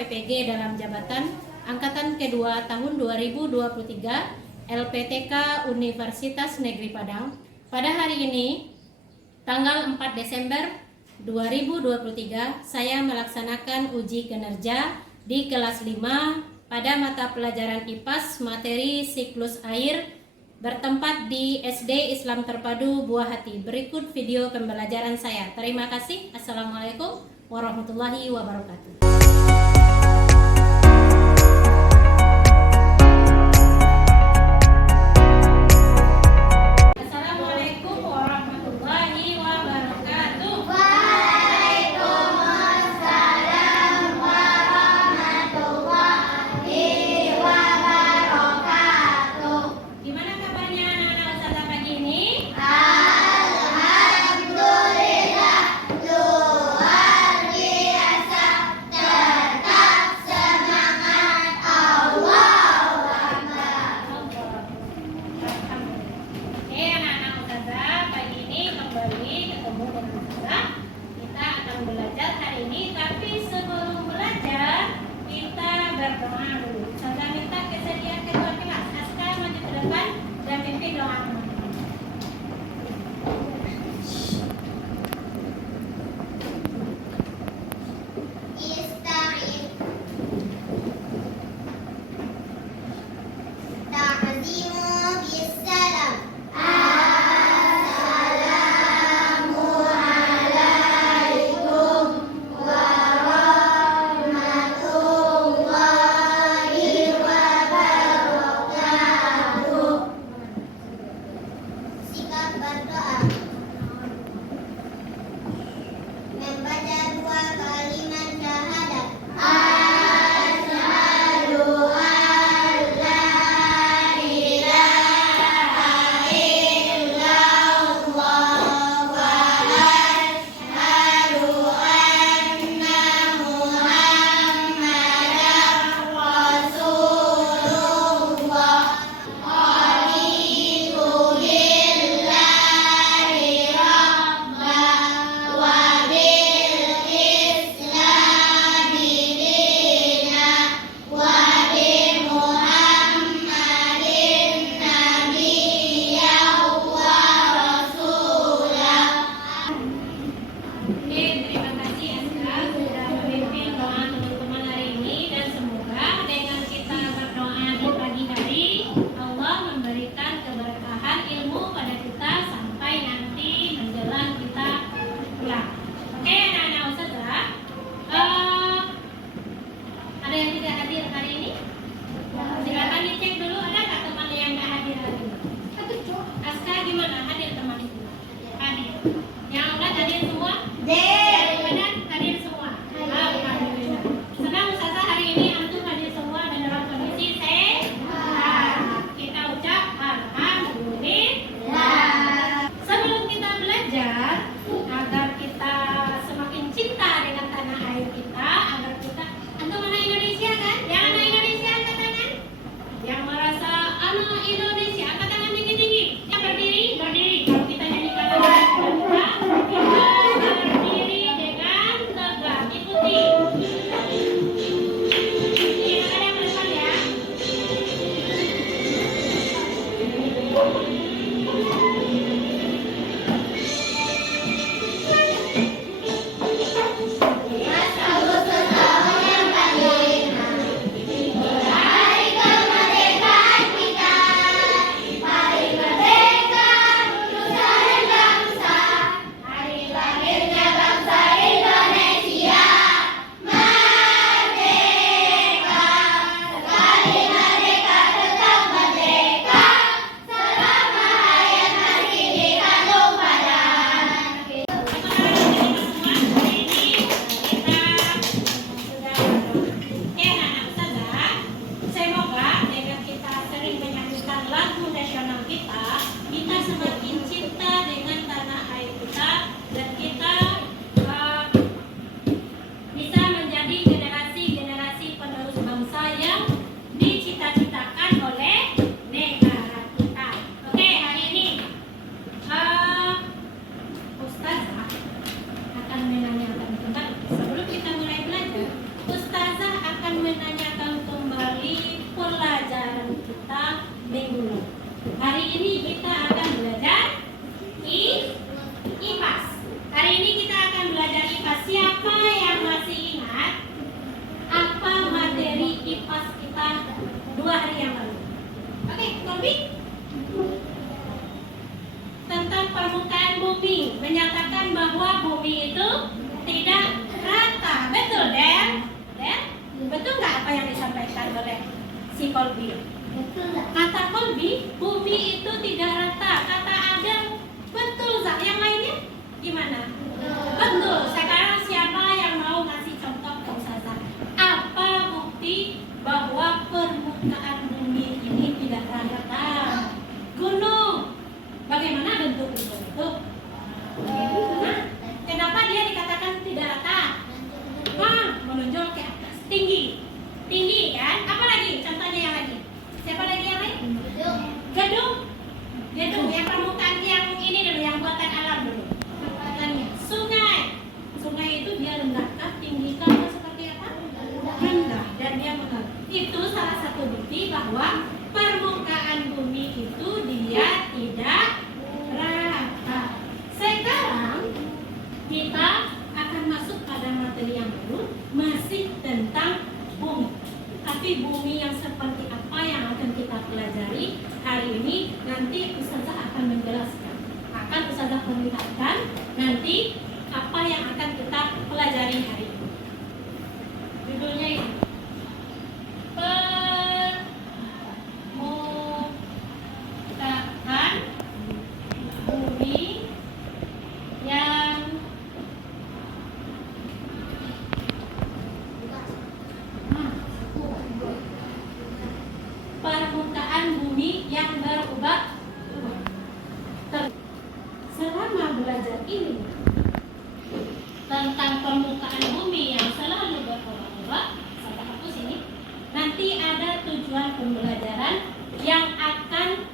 PPG dalam jabatan Angkatan kedua tahun 2023 LPTK Universitas Negeri Padang. Pada hari ini, tanggal 4 Desember 2023, saya melaksanakan uji kinerja di kelas 5 pada mata pelajaran IPAS materi siklus air bertempat di SD Islam Terpadu Buah Hati. Berikut video pembelajaran saya. Terima kasih. Assalamualaikum warahmatullahi wabarakatuh. bumi menyatakan bahwa bumi itu tidak rata. Betul, Den? Den? Betul nggak apa yang disampaikan oleh si Kolbi? Kata Kolbi, bumi itu tidak rata. Kata Adam, betul, Zak. Yang lainnya gimana? Betul. Sekarang siapa yang mau ngasih contoh ke Ustazah? Apa bukti bahwa permukaan bumi ini tidak rata? Gunung. Bagaimana bentuk gunung itu? Kenapa dia dikatakan tidak rata? Menonjol ke atas, tinggi. Tinggi kan? Apa lagi? Contohnya yang lagi. Siapa lagi yang lain? Gedung. Gedung yang permukaan yang ini dulu, yang buatan alam dulu. Sungai. Sungai itu dia rendahkah, tinggikah, atau seperti apa? Rendah, dan dia mengalir. Itu salah satu bukti bahwa permukaan bumi itu dia tidak rata. Sekarang kita akan masuk pada materi yang baru, masih tentang bumi. Tapi bumi yang seperti apa yang akan kita pelajari hari ini, nanti Ustazah akan menjelaskan. Akan Ustazah perlihatkan nanti apa yang akan kita pelajari hari ini. Judulnya ini, permukaan bumi yang berubah. Selama belajar ini tentang permukaan bumi yang selalu berubah-ubah, saya hapus ini. Nanti ada tujuan pembelajaran yang akan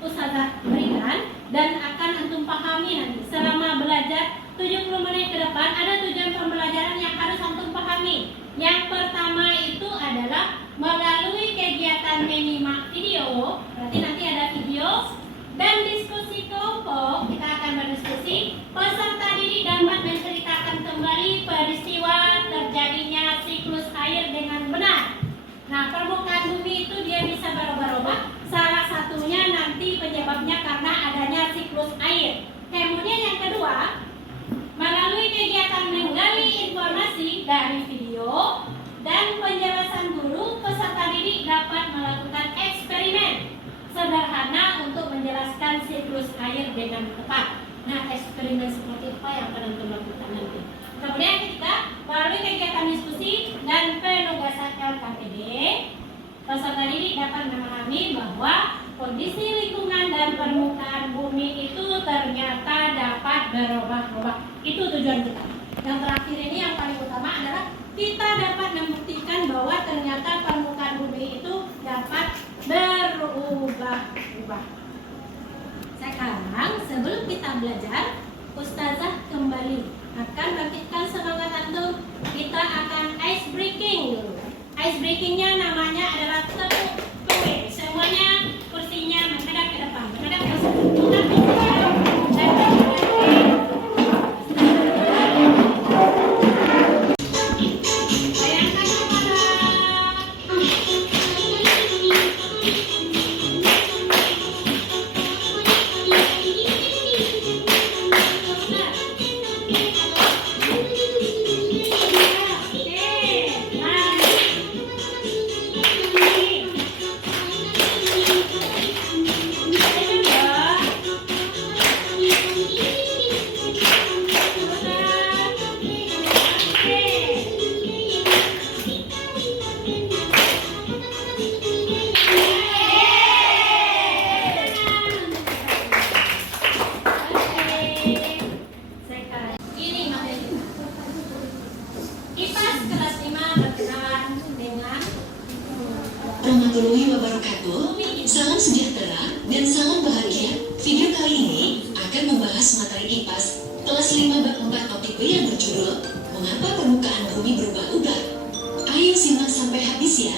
Ustazah berikan dan akan antum pahami nanti. Selama belajar 70 menit ke depan ada tujuan pembelajaran yang harus antum pahami. Yang pertama itu adalah melalui kegiatan menyimak video, berarti nanti ada video dan diskusi kelompok. Kita akan berdiskusi. Peserta didik dapat menceritakan kembali peristiwa terjadinya siklus air dengan benar. Nah, permukaan bumi itu dia bisa berubah-ubah. Salah satunya nanti penyebabnya karena adanya siklus air. Kemudian yang kedua, melalui kegiatan menggali informasi dari video dan penjelasan guru, peserta didik dapat melakukan eksperimen sederhana untuk menjelaskan siklus air dengan tepat. Nah, eksperimen seperti apa yang akan kita lakukan nanti? Kemudian ketiga, melalui kegiatan diskusi dan penugasan LKPD, peserta didik dapat memahami bahwa kondisi lingkungan dan permukaan bumi itu ternyata dapat berubah-ubah. Itu tujuan kita. Yang terakhir ini yang paling utama adalah kita dapat membuktikan bahwa ternyata permukaan bumi itu dapat berubah-ubah. Sekarang sebelum kita belajar, Ustazah kembali akan bangkitkan semangat antum. Kita akan ice breaking dulu. Ice breakingnya namanya adalah tepuk kue. Semuanya kursinya menghadap ke depan, menghadap ke warahmatullahi wabarakatuh. Salam sejahtera dan salam bahagia. Video kali ini akan membahas materi IPAS kelas 5 bab 4 topik B yang berjudul Mengapa Permukaan Bumi Berubah-ubah. Ayo simak sampai habis ya.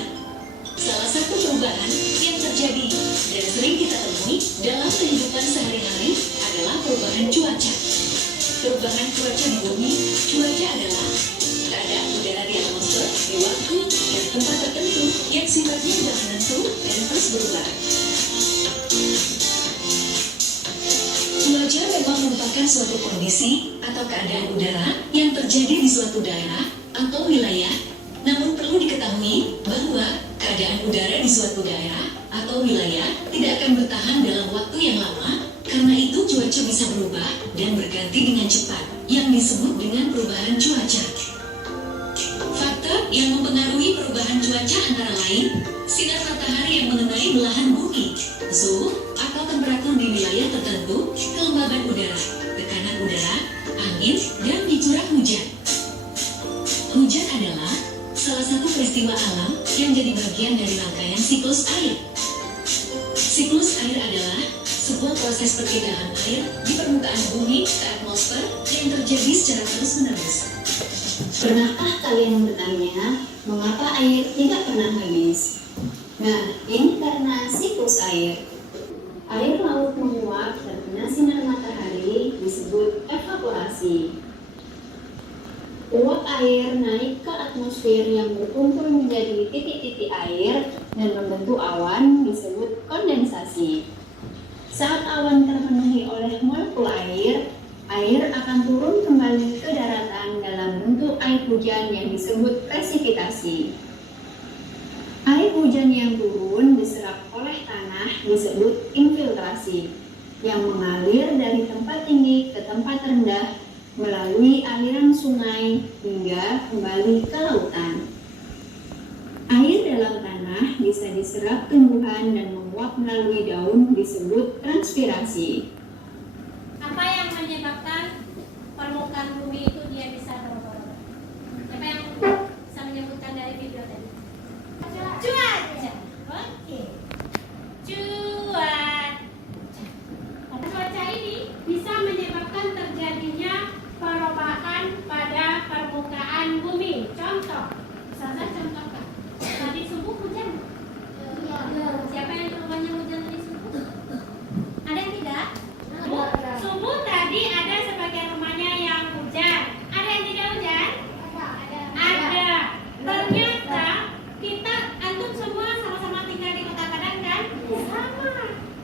Salah satu perubahan yang terjadi dan sering kita temui dalam kehidupan sehari-hari adalah perubahan cuaca. Perubahan cuaca di bumi, cuaca adalah keadaan udara di atmosfer di waktu dan tempat tertentu yang sifatnya tidak menentu dan terus berubah. Cuaca memang merupakan merupakan suatu kondisi atau keadaan udara yang terjadi di suatu daerah atau wilayah. Namun perlu diketahui bahwa keadaan udara di suatu daerah atau wilayah tidak akan bertahan dalam waktu yang lama. Karena itu cuaca bisa berubah dan berganti dengan cepat, yang disebut dengan perubahan cuaca. Faktor yang mempengaruhi perubahan cuaca antara lain sinar matahari yang mengenai belahan bumi, suhu atau temperatur di wilayah tertentu, kelembaban udara, tekanan udara, angin, dan curah hujan. Hujan adalah salah satu peristiwa alam yang jadi bagian dari rangkaian siklus air. Siklus air adalah sebuah proses perpindahan air di permukaan bumi ke atmosfer yang terjadi secara terus-menerus. Pernahkah kalian bertanya, mengapa air tidak pernah habis? Nah, ini karena siklus air. Air laut menguap terkena sinar matahari disebut evaporasi. Uap air naik ke atmosfer yang berkumpul menjadi titik-titik air dan membentuk awan disebut kondensasi. Saat awan terpenuhi oleh molekul air, air akan turun kembali ke daratan dalam bentuk air hujan yang disebut presipitasi. Air hujan yang turun diserap oleh tanah disebut infiltrasi, yang mengalir dari tempat tinggi ke tempat rendah melalui aliran sungai hingga kembali ke lautan. Air dalam tanah bisa diserap tumbuhan dan menguap melalui daun disebut transpirasi. Apa yang menyebabkan permukaan bumi itu dia bisa berubah? Apa yang bisa menyebutkan dari video tadi? Cuaca. Oke. Cuaca ini bisa menyebabkan terjadinya perubahan pada permukaan bumi. Contoh, salah contohkan. Tadi subuh hujan. Siapa yang rumahnya hujan tadi subuh? Ada yang tidak? Subuh tadi ada sebagian rumahnya yang hujan. Ada yang tidak hujan? Ada. Ternyata kita antum semua sama-sama tinggal di Kota Padang kan? Sama.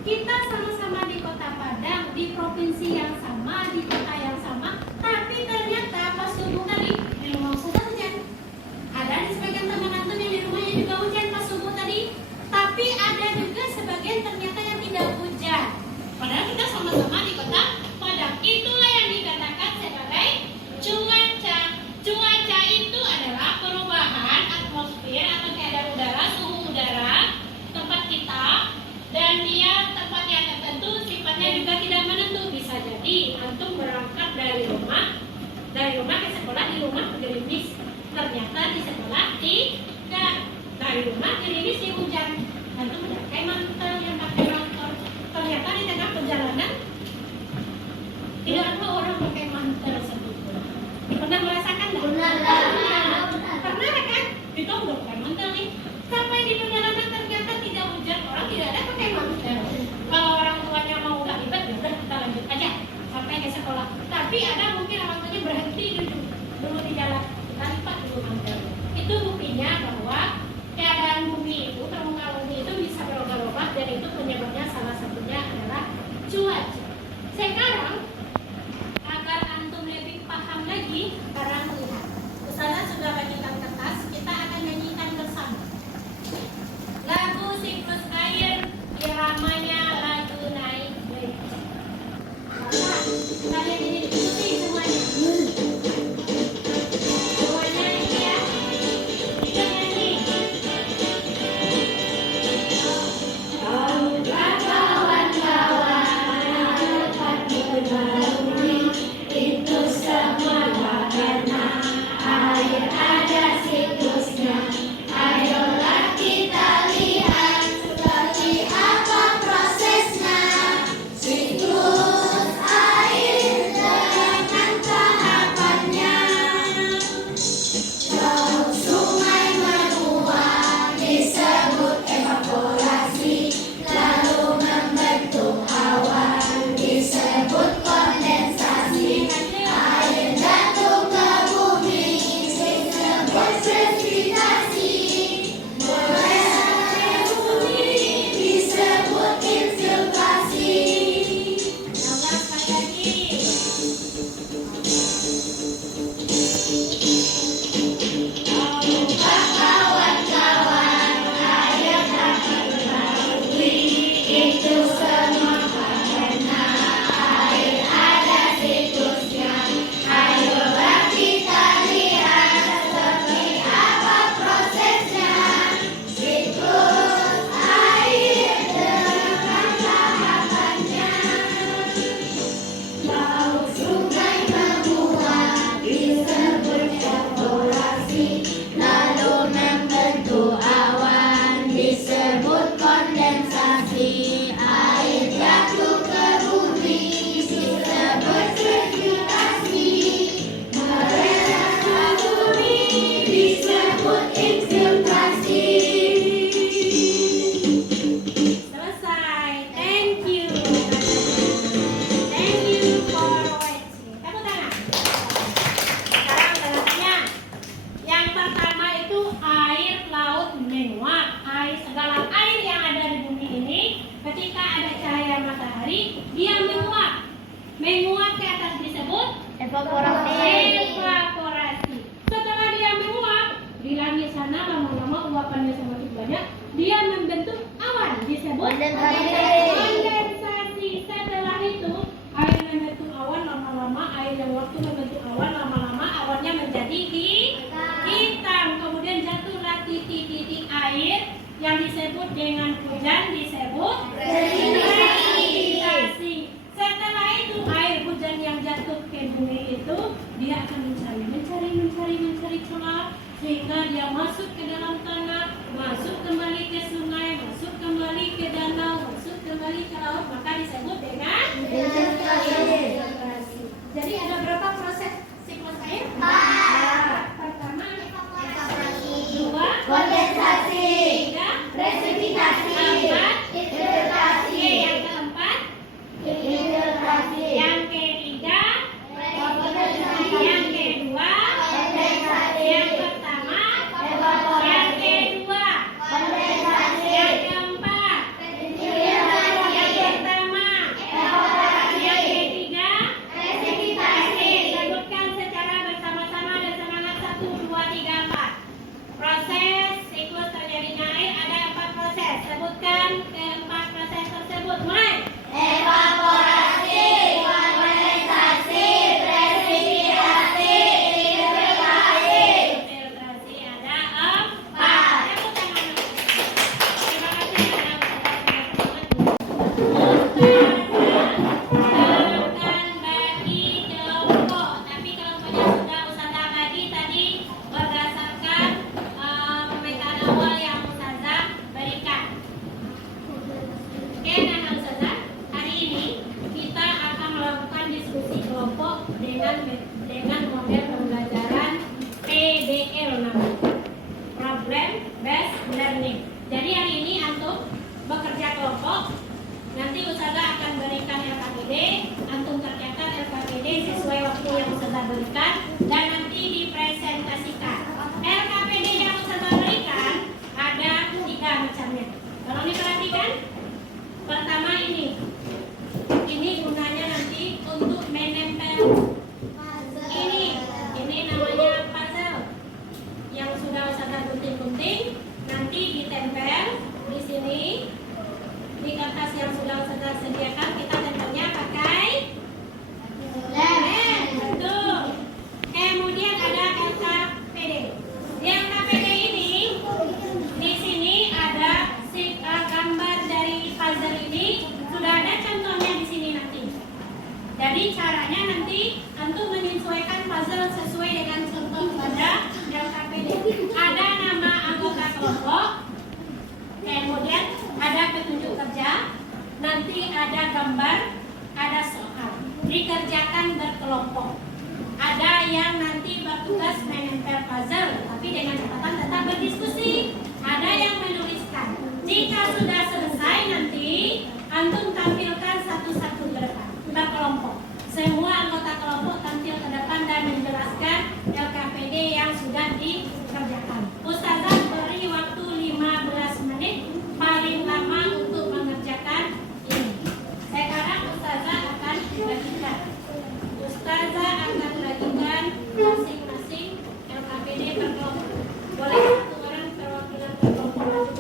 Kita sama-sama di Kota Padang, di provinsi yang sama, di kota yang sama. Tapi ternyata pas subuh tadi di rumah sudah hujan. Ada di sebagian teman antum yang di rumahnya juga hujan pas subuh tadi. Tapi ada juga sebagian ternyata yang tidak hujan. Padahal kita sama-sama di Kota Padang. Itulah yang dikatakan sebagai cuaca. Cuaca itu adalah perubahan atmosfer atau keadaan udara, suhu udara tempat kita, dan dia tempat yang tertentu sifatnya juga tidak menentu. Bisa jadi antum berangkat dari rumah ke sekolah, di rumah gerimis, ternyata di sekolah tidak. Dari rumah gerimis di hujan, antum pakai mantel, yang pakai motor, ternyata di tengah perjalanan tidak ada orang pakai mantel sedikit. Pernah merasakan nggak? Pernah kan? Kita udah pakai mantel nih, sampai di perjalanan ternyata tidak hujan, orang tidak ada pakai mantel. Kalau orang tuanya mau nggak ribet, ya udah kita lanjut aja sampai ke sekolah. Tapi ada mungkin orang tuanya berhenti dulu di jalan, kita lipat dulu mantel. Itu buktinya Jadi dia menguap ke atas disebut evaporasi. Setelah dia menguap di langit sana, lama-lama uapannya semakin banyak, dia membentuk awan disebut kondensasi. Setelah itu air membentuk awan, lama-lama air yang waktu membentuk awan, lama-lama awannya menjadi hitam, kemudian jatuhlah titik-titik air yang disebut dengan hujan disebut presipitasi. Setelah itu air hujan yang jatuh ke bumi itu dia akan mencari celah sehingga dia masuk ke dalam tanah, masuk kembali ke sungai, masuk kembali ke danau, masuk kembali ke laut, maka disebut dengan evaporasi. Jadi ada berapa proses siklus air? 4. Pertama evaporasi, 2 kondensasi, 3 presipitasi, 4 infiltrasi, yang keempat, infiltrasi, yang ketiga, kondensasi, yang kedua, kondensasi, yang pertama, evaporasi, yang kedua, kondensasi, yang keempat, infiltrasi, yang pertama, evaporasi, yang ketiga. presipitasi. Sebutkan secara bersama-sama dan semangat 1, 2, 3, 4. Proses siklus terjadinya air ada 4 proses. Sebutkan keempat proses tersebut. Mulai. Evaporasi, kondensasi, presipitasi, infiltrasi. Filtrasi ada 4. 4. Tepuk tangan. Terima kasih karena akan bagi kelompok. Tapi kelompoknya sudah Ustazah bagi tadi berdasarkan pemetaan awal yang Ustazah berikan. Oke, Nana Ustazah, hari ini kita akan melakukan diskusi kelompok dengan model pembelajaran PBL namanya, Problem Based Learning. Jadi hari ini antum bekerja kelompok. Nanti Ustazah akan berikan LKPD, antum kerjakan LKPD sesuai waktu yang Ustazah berikan dan nanti dipresentasikan. LKPD yang Ustazah berikan ada 3 macamnya. Kalau diperhatikan, pertama ini gunanya nanti untuk menempel. Ini namanya puzzle yang sudah Ustazah gunting-gunting, nanti ditempel di sini. Di kertas yang sudah Ustazah sediakan, kita tempelnya pakai lem. Betul. Kemudian ada LKPD. Di LKPD ini, di sini ada gambar dari puzzle ini. Sudah ada contohnya di sini nanti. Jadi caranya nanti antum menyesuaikan puzzle sesuai dengan contoh pada LKPD. Ada nama anggota kelompok, kemudian ada petunjuk kerja, nanti ada gambar, ada soal. Dikerjakan berkelompok. Ada yang nanti bertugas menempel puzzle, tapi dengan catatan tetap berdiskusi. Ada yang menuliskan. Jika sudah selesai nanti antum tampilkan satu-satu ke depan, berkelompok. Semua anggota kelompok tampil ke depan dan menjelaskan LKPD yang sudah dikerjakan. Ustazah beri waktu 15 menit paling lama untuk mengerjakan ini. Sekarang Ustazah akan bagikan. Ustazah akan bagikan masing-masing LKPD berkelompok. Boleh satu orang perwakilan berkelompok.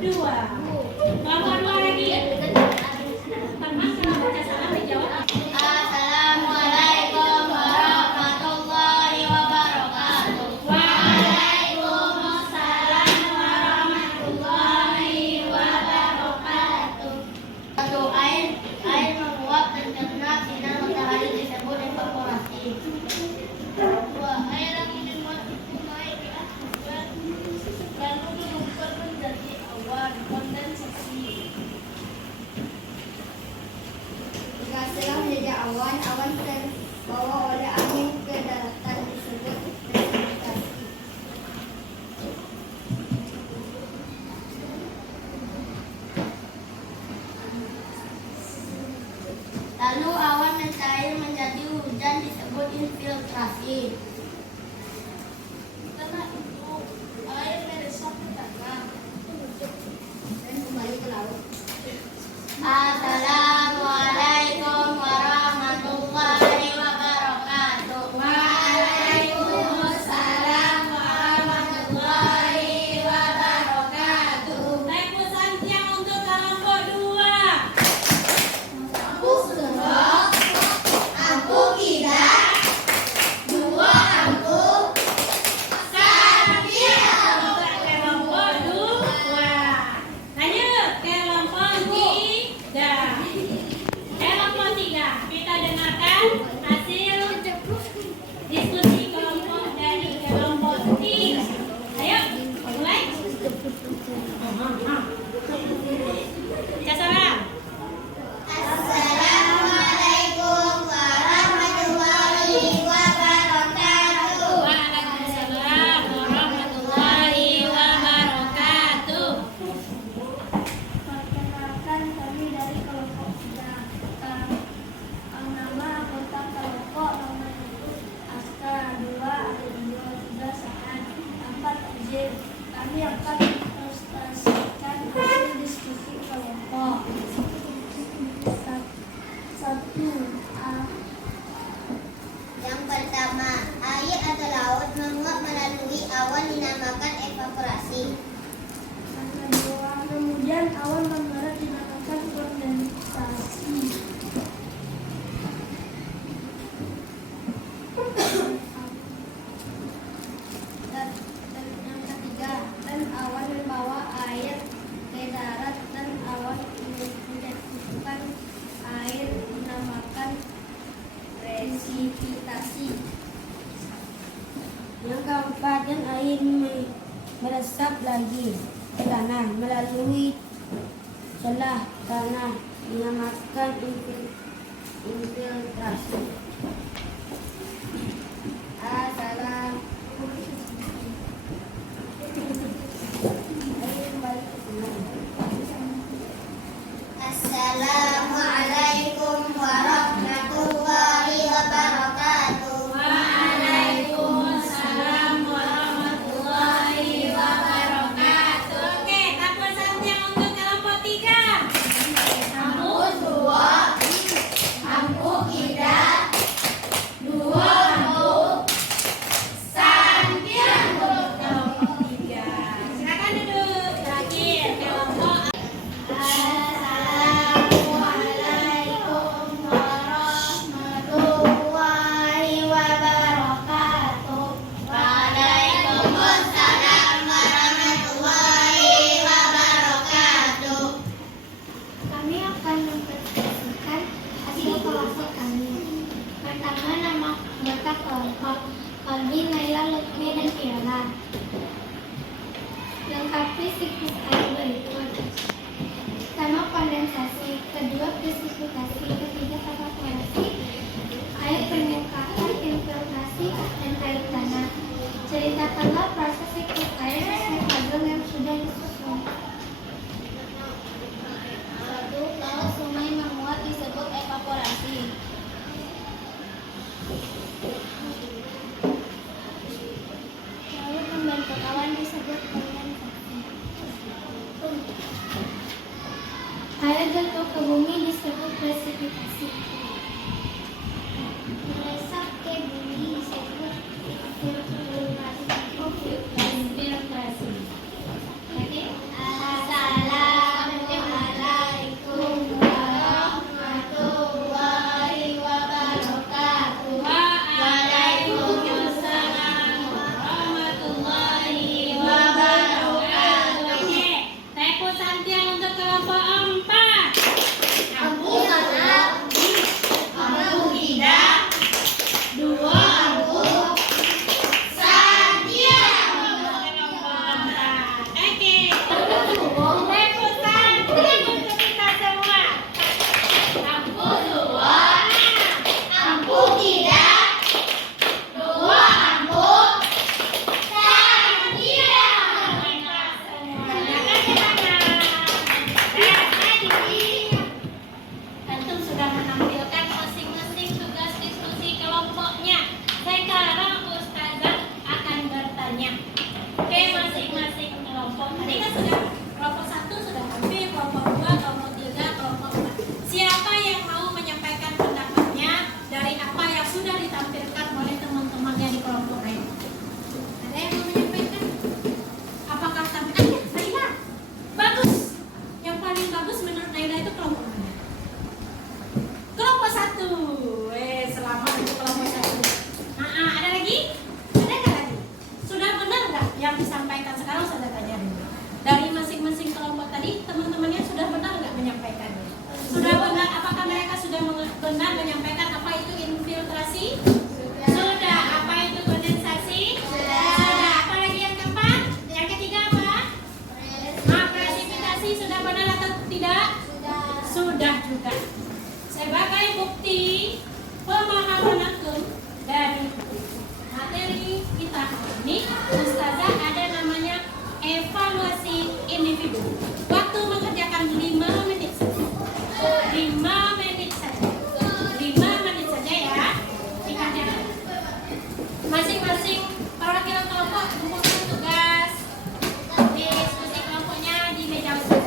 dua. Kelompok dua lagi. Teman kalau baca salah dijawab. Assalamualaikum warahmatullahi wabarakatuh. Waalaikumsalam warahmatullahi wabarakatuh. Satu, air menguap dan terkena sinar matahari disebut evaporasi. Dua, air yang menyemprot naik di atmosfer lalu berubah menjadi awan kondensasi. Jika setelah menjadi awan, awan terbawa oleh angin ke daratan disebut presipitasi. Lalu awan mencair menjadi hujan disebut infiltrasi. Setelah itu air meresap ke tanah dan kembali ke laut. Assalamualaikum warahmatullahi wabarakatuh. Waalaikumsalam warahmatullahi wabarakatuh. Tembusan tiang untuk kelompok dua. Aku serok, aku tidak, dua aku sampian. Kelompok dua. Lanjut kelompok tiga. Kelompok tiga. Kita dengarkan hasil diskusi kelompok dari kelompok tiga. Ayo mulai. Salam. Assalamualaikum warahmatullahi wabarakatuh. Waalaikumsalam warahmatullahi wabarakatuh. Perkenalkan, kami dari kelompok 3. Nama anggota kelompok nomor 1 Aska, 2 Aryo, 3 Saan, 4 Izin. Kami akan mempresentasikan hasil diskusi kelompok. 1. Yang pertama, air atau laut menguap melalui awan dinamakan evaporasi. Yang kedua, kemudian awan membara dinamakan kondensasi. Dan yang ketiga, dan awan membawa air ke darat dan awan menjatuhkan air dinamakan presipitasi. Yang keempat, dan air meresap lagi ke tanah melalui celah tanah dinamakan infiltrasi. Assalamualaikum warahmatullahi wabarakatuh. Waalaikumsalam warahmatullahi wabarakatuh. Oke, tembusan tiang untuk kelompok tiga. Aku dua, aku tidak, dua aku sampian. Kelompok tiga. Silakan duduk. Terakhir kelompok. Assalamualaikum warahmatullahi wabarakatuh. Waalaikumsalam warahmatullahi wabarakatuh. Kami akan mempresentasikan hasil kelompok kami. Pertama, nama anggota kelompok Kalbi, Naila, Lutfi, dan Viola. Lengkapi siklus air berikut. Pertama, kondensasi. Kedua, presipitasi. Ketiga, evaporasi. Air permukaan, infiltrasi, dan air tanah. Ceritakanlah proses siklus air sesuai tabel yang sudah disusun. 1. Laut sungai menguap disebut evaporasi. Lalu membentuk awan disebut kondensasi. Air jatuh ke bumi disebut presipitasi. Meresap ke bumi disebut infiltrasi. Infiltrasi. Oke. kondensasi sudah benar atau tidak? Sudah juga. Sebagai bukti pemahaman akum dari materi kita hari ini, Ustazah ada namanya evaluasi individu. Waktu mengerjakan 5 menit saja. 5 menit saja. 5 menit saja ya. Dikerjakan. Masing-masing perwakilan kelompok kumpulkan tugas. Diskusi kelompoknya di meja Ustazah.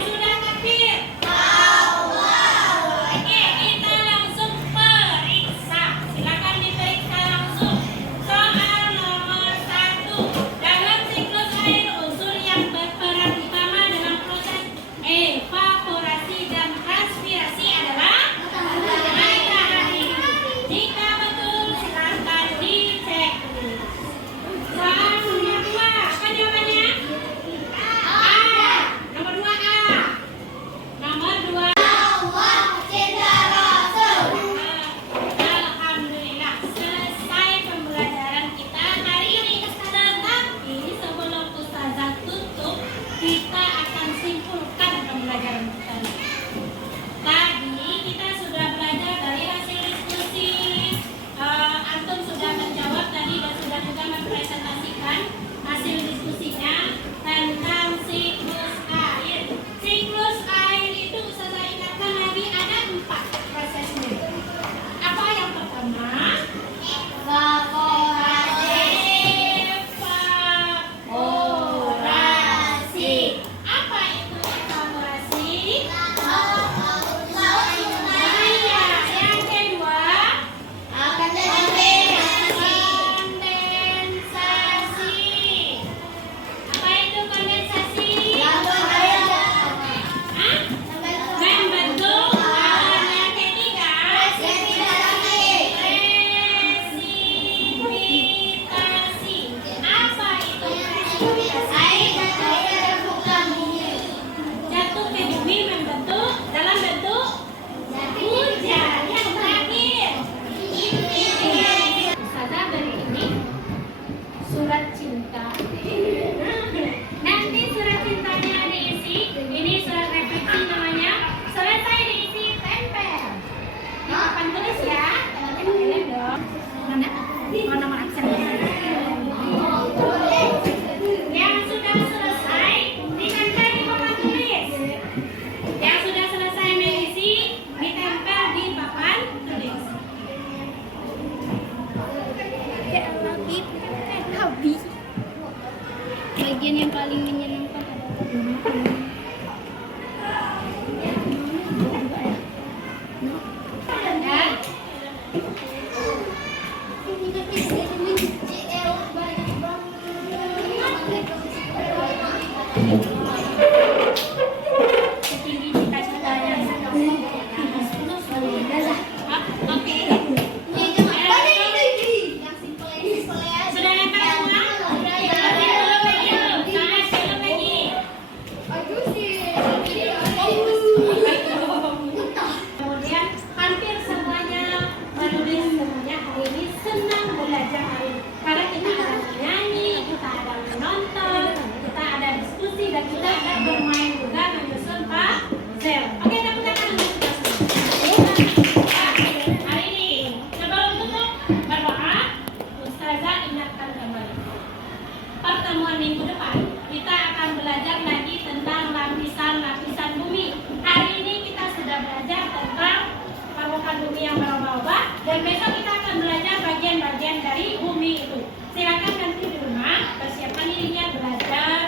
Sudah takbir? Oke, kita langsung periksa. Silakan diperiksa langsung. Soal nomor 1. Dalam siklus air, unsur yang berperan utama dalam proses evaporasi dan transpirasi adalah matahari. Jika betul, silakan dicek. Soal nomor 2, apa jawabannya? A. Nomor 2 A. Nomor 2. Alhamdulillah, selesai pembelajaran kita hari ini. Tetapi sebelum Ustazah tutup, kita akan simpulkan pembelajaran kita. Tadi kita sudah belajar dari hasil diskusi. Antum sudah menjawab tadi dan sudah juga mempresentasikan hasil diskusinya tentang siklus air. Siklus air itu Ustazah ingatkan lagi ada 4 prosesnya. Apa yang pertama? Evaporasi. Apa itu evaporasi? Iya. Yang kedua? Kondensasi. Apa itu kondensasi? Hah? Membentuk awan. Yang ketiga? Presipitasi. Apa itu presipitasi? Jatuh ke bumi membentuk dalam bentuk hujan. Yang terakhir, Ustazah beri ini surat cinta. Nanti surat cintanya diisi. Ini surat refleksi namanya. Selesai diisi, tempel di papan tulis ya. Tempelin dong. Mana? Oh, nomor absen. Yang sudah selesai ditempel di papan tulis. Yang sudah selesai mengisi ditempel di papan tulis. Bagian yang paling menyenangkan adalah Ya. Setinggi cita-citanya. Hah? Oke. Sudah nempel semua? Oke, belum lagi belum? Jangan, belum lagi. Kemudian hampir semuanya menulis semuanya hari ini senang belajar hari ini. Karena kita ada menyanyi, kita ada menonton, kita ada diskusi, dan kita ada bermain juga menyusun puzzle. Oke, tepuk tangan dulu kita semua. Hari ini sebelum tutup berdoa, Ustazah ingatkan kembali. Pertemuan minggu depan kita akan belajar lagi tentang lapisan-lapisan bumi. Hari ini kita sudah belajar tentang permukaan bumi yang berubah-ubah, dan besok kita akan belajar bagian-bagian dari bumi itu. Silakan nanti di rumah persiapkan dirinya belajar